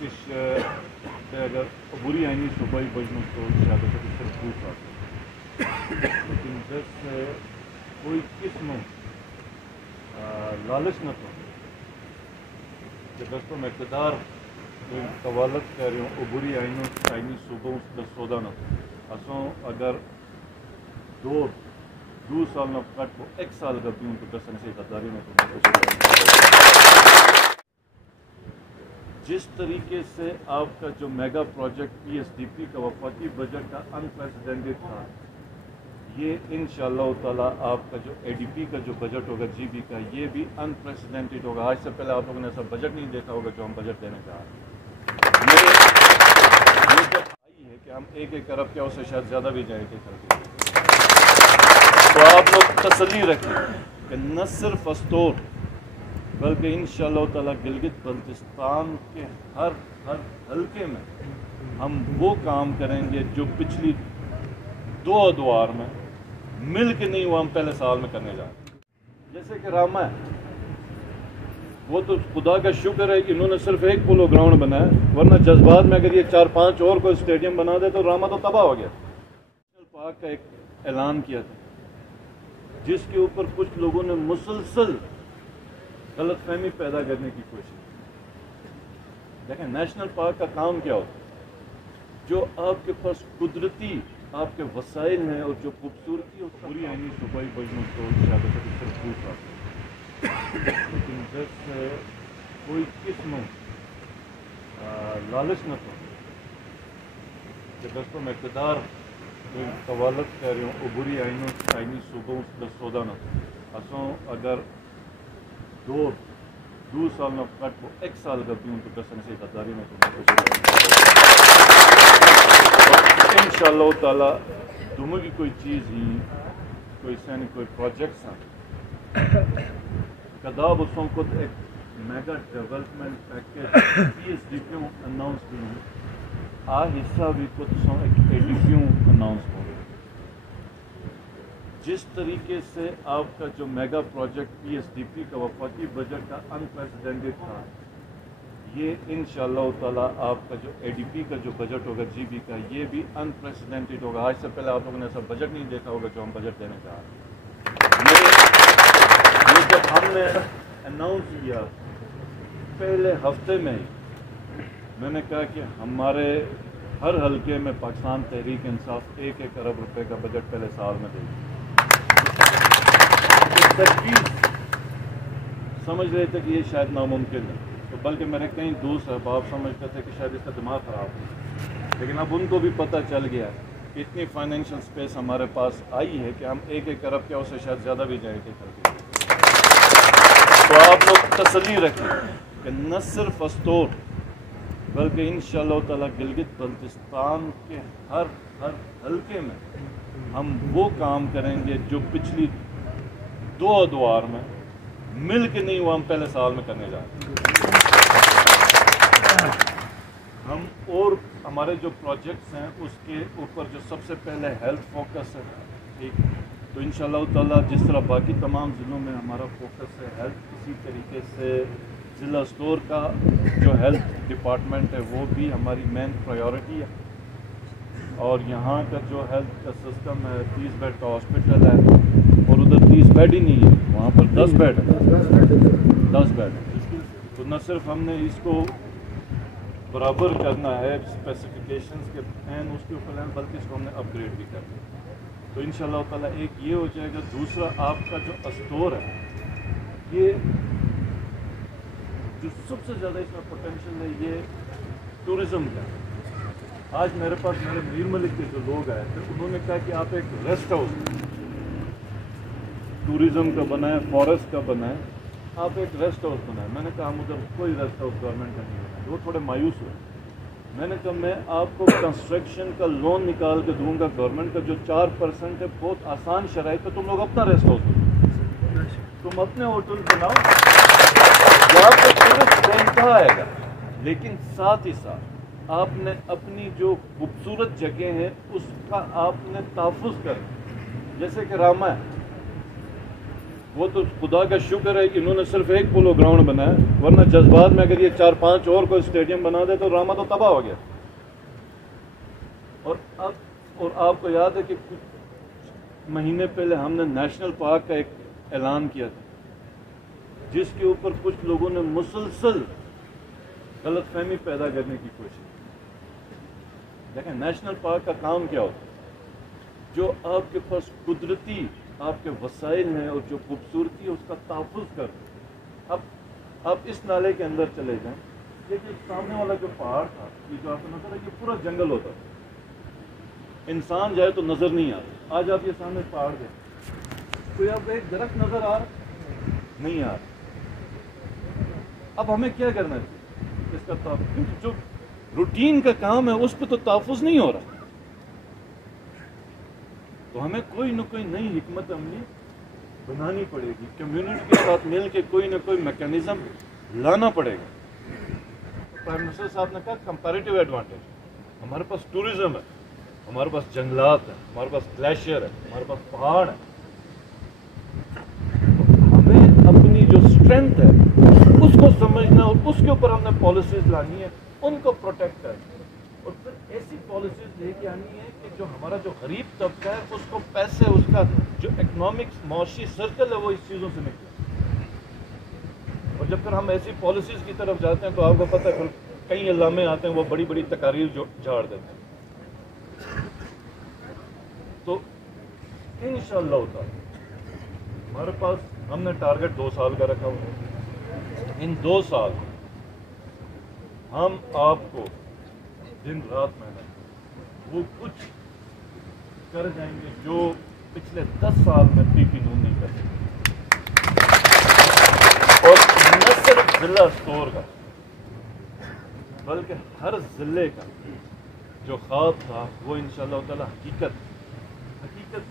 Turkish अगर अबूरी आईनी सूबाई बजनों तो शायद सिर्फ पूछा लेकिन जैसे कोई किस्म लालच न तो कि दोस्तों मैं इक़्तिदार कवालत कर रही हूँ अबूरी आईनी सूबों का सौदा न तो असों अगर दो साल न कट को एक साल करती हूँ तो दसन से गद्दारी में जिस तरीके से आपका जो मेगा प्रोजेक्ट PSDP का वफाकी बजट का अनप्रेसिडेंटेड था, ये इंशाअल्लाह ताला आपका जो ADP का जो बजट होगा GB का, ये भी अनप्रेसिडेंटेड होगा। आज से पहले आप लोगों ने ऐसा बजट नहीं देखा होगा जो हम बजट देने जा रहे हैं। ये जब आई है कि हम 1 अरब क्या उससे शायद ज़्यादा भी जाएंगे करके, तो आप लोग तसल्ली रखें कि न सिर्फ अस्तोर बल्कि इंशाअल्लाह ताला गिलगित बल्तिस्तान के हर हल्के में हम वो काम करेंगे जो पिछली 2 अदवार में मिल के नहीं वो हम पहले साल में करने जा रहे हैं। जैसे कि रामा है, वो तो खुदा का शुक्र है कि इन्होंने सिर्फ एक पोलो ग्राउंड बनाया, वरना जज्बात में अगर ये 4-5 और कोई स्टेडियम बना दे तो रामा तो तबाह हो गया। नेशनल पार्क का एक ऐलान किया था जिसके ऊपर कुछ लोगों ने मुसलसल गलतफहमी पैदा करने की कोशिश। देखें, नेशनल पार्क का काम क्या होता है? जो आपके पास कुदरती आपके वसाइल हैं और जो खूबसूरती और पूरी आईनी सूबाई बजनों तो शायद सिर्फ पूछा लेकिन जैसे कोई किस्म लालच न तो कि दोस्तों मैं इक़्तिदार कवालत कर रही हूँ अबूरी आईनी सूबों का सौदा न तो असों अगर दो साल न कट को एक साल करती हूँ तो दसन से गद्दारी में इंशाअल्लाह ताला तुम की कोई चीज़ ही कोई सैन कोई प्रोजेक्ट्स हैं कदाब उसों को एक mega development package PSDP announce भी हूँ आ हिस्सा भी कुछ एक ADP अनाउंस हो। जिस तरीके से आपका जो मेगा प्रोजेक्ट PSDP का वफाकी बजट का अनप्रेसिडेंटेड था, ये इंशाअल्लाह ताला आपका जो ADP का जो बजट होगा GB का, ये भी अनप्रेसिडेंटेड होगा। आज से पहले आप लोगों ने ऐसा बजट नहीं देखा होगा जो हम बजट देने जा रहे हैं। ये जब हमने अनाउंस किया पहले हफ्ते में ही मैंने कहा कि हमारे हर हल्के में पाकिस्तान तहरीक इंसाफ 1 अरब रुपए का बजट पहले साल में देगी। समझ रहे थे कि ये शायद नामुमकिन है, तो बल्कि मेरे कई दोस्त अहबाब समझते थे कि शायद इसका दिमाग ख़राब है, लेकिन अब उनको भी पता चल गया कि इतनी फाइनेंशियल स्पेस हमारे पास आई है कि हम 1 अरब क्या उससे शायद ज़्यादा भी जाएंगे करके। तो आप लोग तसल्ली रखें कि न सिर्फ अस्तोर बल्कि इंशाअल्लाह ताला गिलगित बल्तिस्तान के हर हल्के में हम वो काम करेंगे जो पिछली 2 अदवार में मिल के नहीं वो हम पहले साल में करने जा रहे हैं। हम और हमारे जो प्रोजेक्ट्स हैं उसके ऊपर जो सबसे पहले हेल्थ फोकस है, ठीक, तो इंशाअल्लाह ताला जिस तरह बाकी तमाम ज़िलों में हमारा फोकस है हेल्थ, इसी तरीके से ज़िला स्टोर का जो हेल्थ डिपार्टमेंट है वो भी हमारी मेन प्रायोरिटी है। और यहाँ का जो हेल्थ का सिस्टम है 30 बेड का हॉस्पिटल है और उधर 30 बेड ही नहीं है, वहाँ पर 10 बेड है, 10 बेड है। तो न सिर्फ हमने इसको बराबर करना है स्पेसिफिकेशंस के एंड उसके ऊपर है, बल्कि इसको हमने अपग्रेड भी करना है। तो इंशाअल्लाह ताला एक ये हो जाएगा। दूसरा आपका जो अस्तोर है, ये जो सबसे ज़्यादा इसमें पोटेंशियल है ये टूरिज़्म का। आज मेरे पास मेरे मीर मलिक के जो लोग आए थे उन्होंने कहा कि आप एक रेस्ट हाउस टूरिज़्म का बनाएं, फॉरेस्ट का बनाएं, आप एक रेस्ट हाउस बनाएं। मैंने कहा हम उधर कोई रेस्ट हाउस गवर्नमेंट का नहीं बनाए। वो थोड़े मायूस हुए। मैंने कहा मैं आपको कंस्ट्रक्शन का लोन निकाल के दूंगा गवर्नमेंट का जो 4% है, बहुत आसान शराइत पे तुम लोग अपना रेस्ट हाउस बनाओ, तुम अपने होटल बनाओ जहाँ पर टूरिस्ट बेनतहा आएगा, लेकिन साथ ही साथ आपने अपनी जो खूबसूरत जगह है उसका आपने तहफ़्फ़ुज़ करना। जैसे कि रामा है, وہ تو خدا کا شکر ہے کہ انہوں نے صرف ایک پولو گراؤنڈ بنایا، ورنہ جذبات میں اگر یہ 4-5 اور کوئی اسٹیڈیم بنا دے تو ڈرامہ تو تباہ ہو گیا. اور آپ کو یاد ہے کہ کچھ مہینے پہلے ہم نے نیشنل پارک کا ایک اعلان کیا تھا، جس کے اوپر کچھ لوگوں نے مسلسل غلط فہمی پیدا کرنے کی کوشش کی. دیکھیں نیشنل پارک کا کام کیا ہوتا ہے، جو آپ کے پاس قدرتی آپ کے وسائل ہیں اور جو خوبصورتی ہے اس کا تحفظ کر. اب آپ اس نالے کے اندر چلے جائیں، یہ جو سامنے والا جو پہاڑ تھا، یہ جو آپ کو نظر ہے، یہ پورا جنگل ہوتا تھا، انسان جائے تو نظر نہیں آتا. آج آپ یہ سامنے پہاڑ دیکھیں، کوئی آپ ایک درخت نظر آ رہا نہیں آ رہا. اب ہمیں کیا کرنا چاہیے اس کا تحفظ، کیونکہ جو روٹین کا کام ہے اس پہ تو تحفظ نہیں ہو رہا. تو ہمیں کوئی نہ کوئی نئی حکمت عملی بنانی پڑے گی، کمیونٹی کے ساتھ مل کے کوئی نہ کوئی میکینزم لانا پڑے گا. پرائم منسٹر صاحب نے کہا کمپیریٹیو ایڈوانٹیج. ہمارے پاس ٹورزم ہے، ہمارے پاس جنگلات ہیں، ہمارے پاس گلیشیئر ہے، ہمارے پاس پہاڑ ہے. ہمیں اپنی جو اسٹرینتھ ہے اس کو سمجھنا اور اس کے اوپر ہم نے پالیسیز لانی ہے، ان کو پروٹیکٹ کرنا، اور پھر ایسی پالیسیز لے کے آنی ہے کہ جو ہمارا جو غریب طبقہ ہے اس کو پیسے، اس کا جو اکنامکس معاشی سرکل ہے وہ اس چیزوں سے نکلے. اور جب پھر ہم ایسی پالیسیز کی طرف جاتے ہیں تو آپ کو پتہ ہے پھر کئی علامے آتے ہیں وہ بڑی بڑی تقاریر جو جھاڑ دیتے ہیں. تو انشاءاللہ تعالی ہمارے پاس ہم نے ٹارگٹ 2 سال کا رکھا ہوا ہے. ان 2 سال ہم آپ کو دن رات محنت وہ کچھ کر جائیں گے جو پچھلے 10 سال میں پی پی نون نہیں کر سکتے. اور نہ صرف ضلع اسٹور کا بلکہ ہر ضلع کا جو خواب تھا وہ انشاءاللہ تعالی حقیقت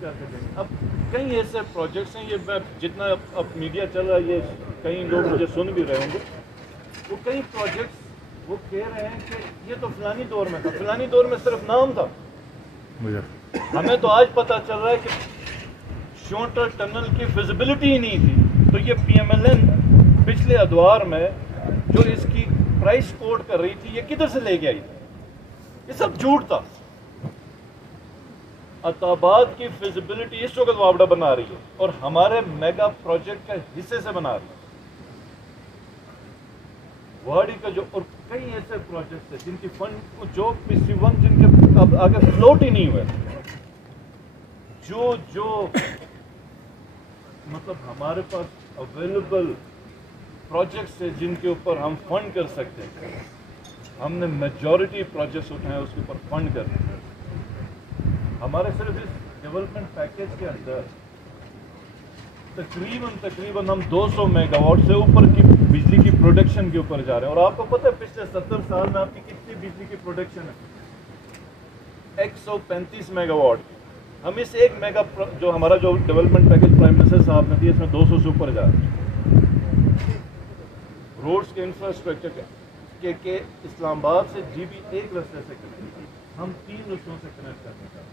کر کے دیں گے. اب کئی ایسے پروجیکٹس ہیں، یہ میں جتنا اب میڈیا چل رہا ہے یہ کئی لوگ مجھے سن بھی رہے ہوں گے، وہ کئی پروجیکٹس وہ کہہ رہے ہیں کہ یہ تو فلانی دور میں تھا، فلانی دور میں صرف نام تھا. ہمیں تو آج پتہ چل رہا ہے کہ شونٹر ٹنل کی فیزیبلٹی ہی نہیں تھی. تو یہ پی ایم ایل این پچھلے ادوار میں جو اس کی پرائس کوٹ کر رہی تھی، یہ کدھر سے لے کے آئی تھی؟ یہ سب جھوٹ تھا. عطاباد کی فیزیبلٹی اس وقت وابڈا بنا رہی ہے اور ہمارے میگا پروجیکٹ کے حصے سے بنا رہی ہے. واڑی کا جو اور کئی ایسے پروجیکٹس ہیں جن کی فنڈ جو پی سی 1 جن کے اب آگے فلوٹ ہی نہیں ہوئے، جو مطلب ہمارے پاس اویلیبل پروجیکٹس ہیں جن کے اوپر ہم فنڈ کر سکتے ہیں. ہم نے میجورٹی پروجیکٹس اٹھائے اس کے اوپر فنڈ کر دیا. ہمارے صرف اس ڈیولپمنٹ پیکیج کے اندر تقریباً ہم 200 میگا واٹ سے اوپر کی بجلی کی پروڈکشن کے اوپر جا رہے ہیں. اور آپ کو پتہ ہے پچھلے 70 سال میں آپ کی کتنی بجلی کی پروڈکشن ہے؟ 135 میگا واٹ. ہم اس ایک میگا جو ہمارا جو ڈیولپمنٹ پیکیج پرائم منسٹر صاحب نے دیا اس میں 200 سے اوپر جا رہے ہیں. روڈز کے انفراسٹرکچر کے اسلام آباد سے جی بی ایک رستے سے کنیکٹ، ہم 3 رستوں سے کنیکٹ کرنا چاہتے ہیں.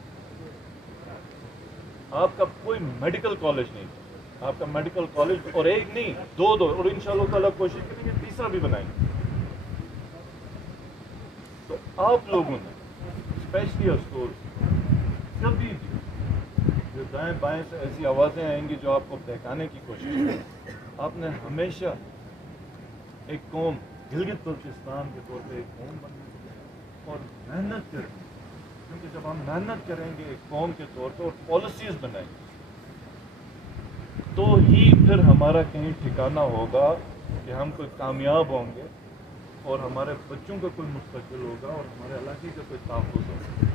آپ کا کوئی میڈیکل کالج نہیں، آپ کا میڈیکل کالج اور ایک نہیں 2 اور انشاءاللہ تعالیٰ کوشش کریں گے 3 بھی بنائیں گے. تو آپ لوگوں نے اسپیشلی اسٹور کبھی بھی جو دائیں بائیں سے ایسی آوازیں آئیں گی جو آپ کو بہکانے کی کوشش کریں، آپ نے ہمیشہ ایک قوم گلگت بلتستان کے طور پہ ایک قوم بننا اور محنت کریں. کیونکہ جب ہم محنت کریں گے ایک قوم کے طور پر اور پالیسیز بنائیں گے تو ہی پھر ہمارا کہیں ٹھکانہ ہوگا کہ ہم کوئی کامیاب ہوں گے اور ہمارے بچوں کا کوئی مستقبل ہوگا اور ہمارے علاقے کا کوئی تحفظ ہوگا.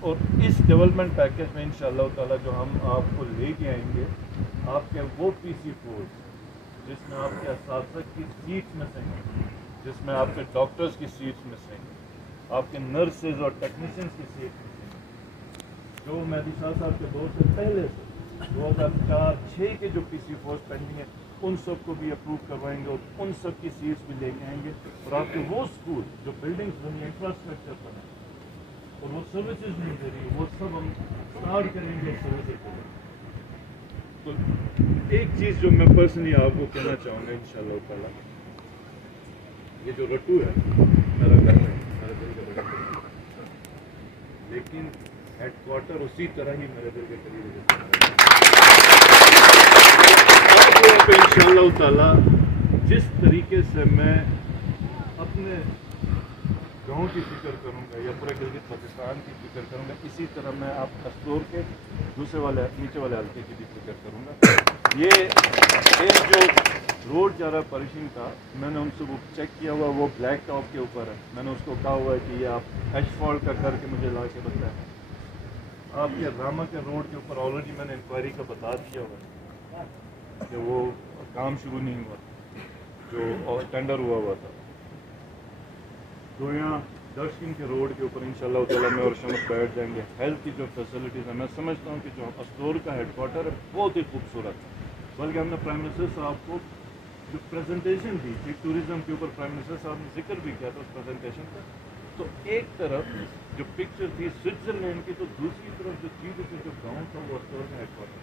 اور اس ڈیولپمنٹ پیکیج میں انشاءاللہ تعالیٰ جو ہم آپ کو لے کے آئیں گے، آپ کے وہ پی سی 4 جس میں آپ کے اساتذہ کی سیٹس میں سے ہیں، جس میں آپ کے ڈاکٹرز کی سیٹس میں سے ہیں، آپ کے نرسز اور ٹیکنیشینس کی سیٹس میں سے ہیں، جو مہدی شاہ صاحب کے دور سے پہلے سے 2004-06 کے جو پی سی 4 پینڈنگ ہیں ان سب کو بھی اپروو کروائیں گے اور ان سب کی سیٹس بھی لے کے آئیں گے. اور آپ کے وہ اسکول جو بلڈنگس بنی انفراسٹرکچر بنا اور وہ سروسز نہیں دے رہی وہ سب ہم اسٹارٹ کریں گے. سروسز तो एक चीज़ जो मैं पर्सनली आपको कहना चाहूँगा इंशाअल्लाह ताला, ये जो रट्टू है मेरा घर में मेरे दिल के बड़े करीब, लेकिन हेडक्वार्टर उसी तरह ही मेरे दिल के करीब है। आप लोगों पे इंशाअल्लाह ताला जिस तरीके से मैं अपने गाँव की फिक्र करूँगा या पूरे गिलगित बल्तिस्तान की फिक्र करूँगा, इसी तरह मैं आप अस्टोर के दूसरे वाले नीचे वाले हल्के की भी फिक्र करूँगा। ये एक जो रोड जा रहा है परिशिंग का, मैंने उनसे वो चेक किया हुआ, वो ब्लैक टॉप के ऊपर है। मैंने उसको कहा हुआ है कि ये आप एशफॉल्ट का करके मुझे ला के बताएं। आपके रामा के रोड के ऊपर ऑलरेडी मैंने इंक्वायरी का बता दिया हुआ है कि वो काम शुरू नहीं हुआ जो टेंडर हुआ था। तो यहाँ दर्शन के रोड के ऊपर इंशाअल्लाह ताला मैं और शमस बैठ जाएंगे। हेल्थ की जो फैसिलिटीज़ है, मैं समझता हूँ कि जो अस्टोर का हेडक्वार्टर है बहुत ही खूबसूरत है। बल्कि हमने प्राइम मिनिस्टर साहब को जो प्रेजेंटेशन दी थी टूरिज़्म के ऊपर, प्राइम मिनिस्टर साहब ने जिक्र भी किया था उस प्रेजेंटेशन का। तो एक तरफ जो पिक्चर थी स्विट्ज़रलैंड की, तो दूसरी तरफ जो चीज़ थी जो गाँव था वो अस्टोर का हेडक्वार्टर।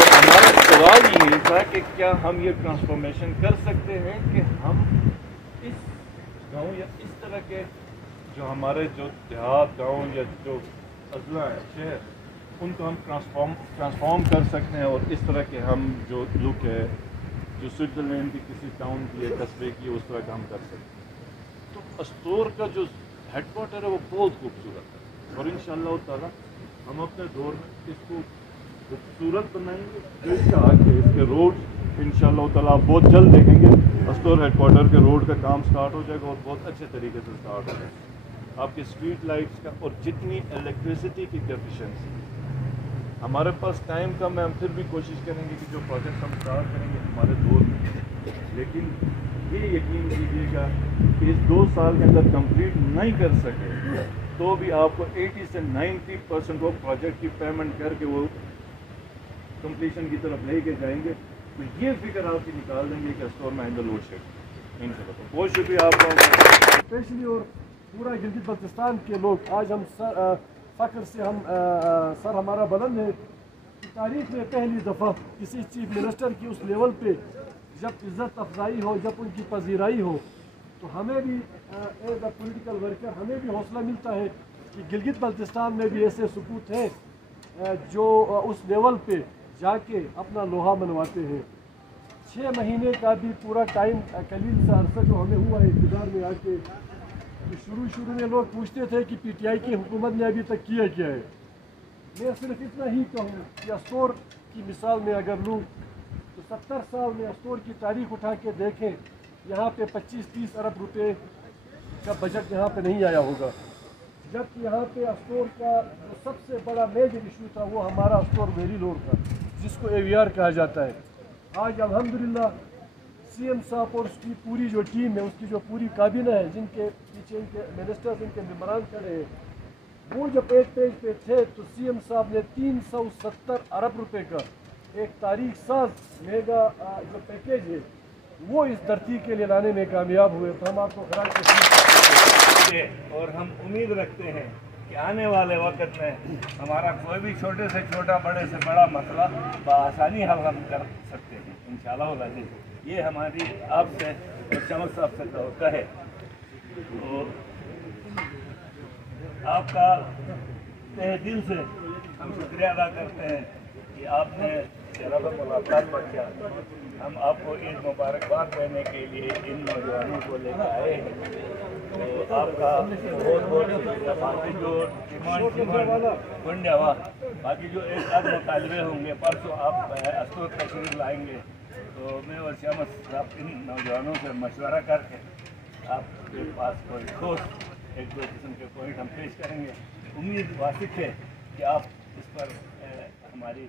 और हमारा सवाल ये था कि क्या हम ये ट्रांसफॉर्मेशन कर सकते हैं कि हम इस गाँव या इस तरह के जो हमारे जो देहात गाँव या जो अजला है शहर, उनको हम ट्रांसफॉर्म कर सकते हैं और इस तरह के हम जो लुक है जो स्विट्ज़रलैंड की किसी टाउन की है कस्बे की, उस तरह का हम कर सकते हैं। तो अस्टोर का जो हेडक्वार्टर है वो बहुत खूबसूरत है और इंशाअल्लाह ताला हम अपने दौर में इसको खूबसूरत बनाएंगे। जो इसके आगे इसके रोड इंशाअल्लाह ताला आप बहुत जल्द देखेंगे अस्टोर हेडक्वार्टर के रोड का काम स्टार्ट हो जाएगा और बहुत अच्छे तरीके से स्टार्ट हो जाएगा। आपके स्ट्रीट लाइट्स का और जितनी इलेक्ट्रिसिटी की एफिशिएंसी, हमारे पास टाइम कम है, हम फिर भी कोशिश करेंगे कि जो प्रोजेक्ट हम स्टार्ट करेंगे हमारे दौर में, लेकिन ये यकीन कीजिएगा कि इस 2 साल के अंदर कंप्लीट नहीं कर सके तो भी आपको 80 से 90% वो प्रोजेक्ट की पेमेंट करके वो कंप्लीशन की तरफ लेके जाएंगे। तो ये फिक्र आपकी निकाल देंगे कि स्टोर में आएंगे लोड शेड इंशाल्लाह। बहुत शुक्रिया आप लोगों का। स्पेशली और पूरा गिलगित बल्तिस्तान के लोग आज हम फ़ख्र से हम सर हमारा बुलंद है कि तारीख में पहली दफ़ा किसी चीफ मिनिस्टर की उस लेवल पे जब इज़्ज़त अफजाई हो, जब उनकी पजीराई हो, तो हमें भी एज अ पॉलिटिकल वर्कर हमें भी हौसला मिलता है कि गिलगित बल्तिस्तान में भी ऐसे सपूत हैं जो उस लेवल पे जाके अपना लोहा मनवाते हैं। 6 महीने का भी पूरा टाइम कलील सा अरसा जो हमें हुआ है इक़्तिदार में आके, तो शुरू में लोग पूछते थे कि PTI की हुकूमत ने अभी तक किया क्या है। मैं सिर्फ इतना ही कहूँ कि अस्टोर की मिसाल में अगर लूँ तो 70 साल में अस्टोर की तारीख उठा के देखें, यहाँ पे 25-30 अरब रुपए का बजट यहाँ पे नहीं आया होगा। जबकि यहाँ पे अस्टोर का जो सबसे बड़ा मेजर इशू था वो हमारा अस्टोर वेरी रोड था, जिसको AVR कहा जाता है। आज अल्हम्दुलिल्लाह CM साहब और उसकी पूरी जो टीम है, उसकी जो पूरी काबिना है, जिनके पीछे इनके मिनिस्टर्स इनके मेंबरान खड़े हैं, वो जब एक पेज पे थे तो CM साहब ने 370 अरब रुपए का एक तारीख साज मेगा जो पैकेज है वो इस धरती के लिए लाने में कामयाब हुए। तो हम आपको खराज और हम उम्मीद रखते हैं कि आने वाले वक्त में हमारा कोई भी छोटे से छोटा बड़े से बड़ा मसला बआसानी हल हम कर सकते हैं इंशाअल्लाह। ये हमारी आपसे और चमक साहब से तवक्को है। तो आपका तहे दिल से हम शुक्रिया अदा करते हैं कि आपने जनाब मुलाकात बख्शा। हम आपको ईद मुबारकबाद देने के लिए इन नौजवानों को लेकर आए हैं। तो आपका बहुत बहुत शुक्रिया। बाकी जो पुण्य हुआ, बाकी जो एक आध मुतालबे होंगे, परसों आप अस्टोर तशरीफ लाएंगे तो मैं और शमस साहब इन नौजवानों से मशवरा करके आपके पास कोई ठोस 1-2 किस्म के पॉइंट हम पेश करेंगे। उम्मीद वासिक है कि आप इस पर हमारी